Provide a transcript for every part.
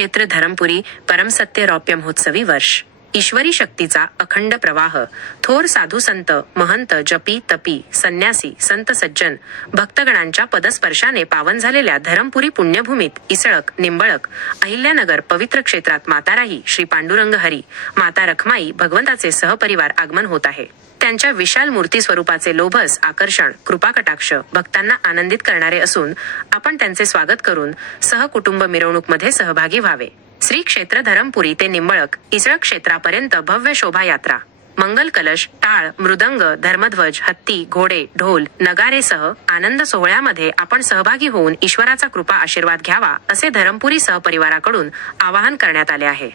क्षेत्र धर्मपुरी परम सत्य रौप्य महोत्सवी वर्ष ईश्वरी शक्तीचा अखंड प्रवाह. थोर साधू संत महंत जपी तपी संन्यासी संत सज्जन भक्तगणांच्या पदस्पर्शाने पावन झालेल्या धरमपुरी पुण्यभूमीत इसळक निंबळक अहिल्यानगर पवित्र क्षेत्रात माताराही श्री पांडुरंग हरी माता रखमाई भगवंताचे सहपरिवार आगमन होत आहे. त्यांच्या विशाल मूर्ती स्वरूपाचे लोभस आकर्षण कृपाकटाक्ष भक्तांना आनंदित करणारे असून आपण त्यांचे स्वागत करून सहकुटुंब मिरवणूकमध्ये सहभागी व्हावे. श्री क्षेत्र धरमपुरी ते निंबळक इसळ क्षेत्रापर्यंत भव्य शोभायात्रा. मंगल कलश टाळ मृदंग धर्मध्वज हत्ती घोडे ढोल नगारेसह आनंद सोहळ्यामध्ये आपण सहभागी होऊन ईश्वराचा कृपा आशीर्वाद घ्यावा असे धरमपुरी सहपरिवाराकडून आवाहन करण्यात आले आहे.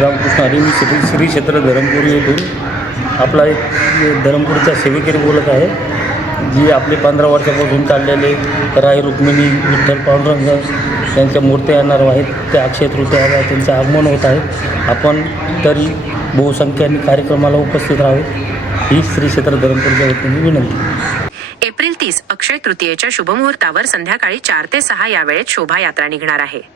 रामकृष्ण हरी मी श्री श्री क्षेत्र धरमपुरी येथून आपला एक धरमपुरीचा सेवेकरी बोलत आहे जी आपले पंधरा वर्षापासून चाललेले राय रुक्मिणी विठ्ठल पांडुरंग त्यांच्या मूर्त्या येणार आहेत त्या अक्षय तृतीयाला त्यांचं आगमन होत आहे. आपण तरी बहुसंख्याने कार्यक्रमाला उपस्थित राहावे ही श्री क्षेत्र धरमपूरच्या वतीने विनंती. एप्रिल तीस अक्षय तृतीयेच्या शुभमुहूर्तावर संध्याकाळी चार ते सहा या वेळेत शोभायात्रा निघणार आहे.